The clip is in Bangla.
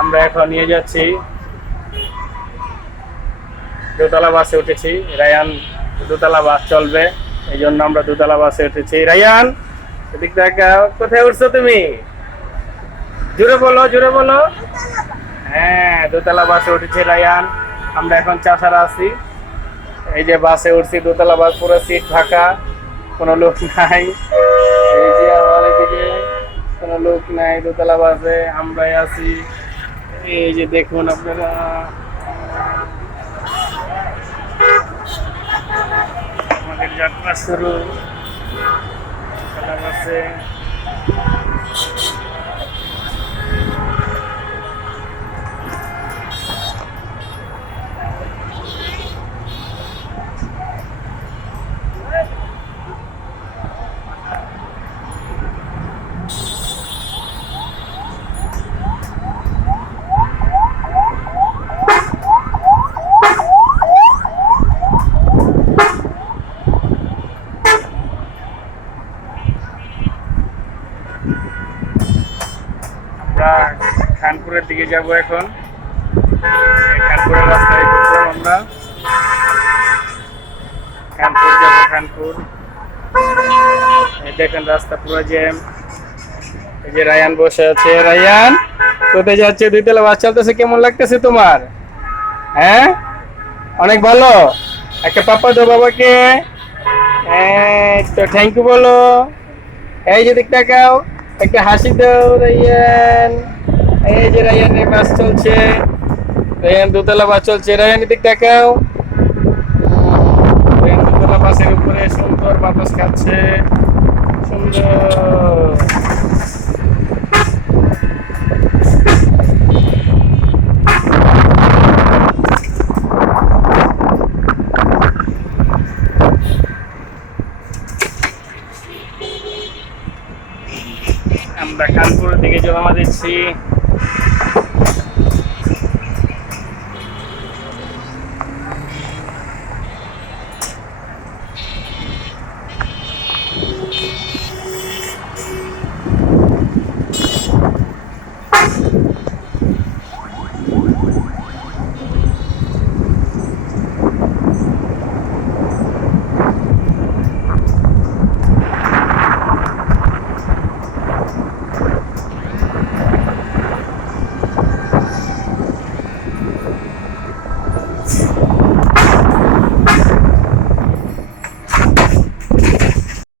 আমরা এখন নিয়ে যাচ্ছি দোতলা বাসে উঠেছি। রায়ান দোতলা বাস চলবে, এই জন্য আমরা দোতলা বাসে উঠেছি। রায়ান এদিক দেখাও, কোথায় উঠছো তুমি? জোরে বলো, জোরে বলো। হ্যাঁ, দোতলা বাসে উঠেছি রায়ান। আমরা এখন চাষারা আছি, এই যে বাসে উঠছি। দোতলা বাস পুরো সিট ফাঁকা, কোনো লোক নাই। এই যে আমার এদিকে কোনো লোক নাই, দোতলা বাসে আমরাই আছি। এই যে দেখুন আপনারা, আমাদের যাত্রা শুরু দোতলা বাসে। আমরা খানপুরের দিকে যাব এখন। খানপুরের রাস্তায় ঢুকলাম আমরা, খানপুর যাবো। খানপুর দেখেন রাস্তা পুরো জ্যাম। এই যে রায়ান বসে আছে। রায়ান কোথায় যাচ্ছে? দুইতলা বাস চলতেছে, কেমন লাগতেছে তোমার? হ্যাঁ, অনেক ভালো। একটা পাপা দাও বাবাকে। তো থ্যাংক ইউ বলো। এই যে দিক তাকাও, একটা হাসি দাও রায়ান। এই যে রায়ানের বাস চলছে, রায়ান দোতলা বাস চলছে। রায়ানের দিক তাকাও, রায়ান দোতলা বাসের উপরে সুন্দর বাতাস খাচ্ছে, সুন্দর। আমরা কানপুরের দিকে জমা দিচ্ছি।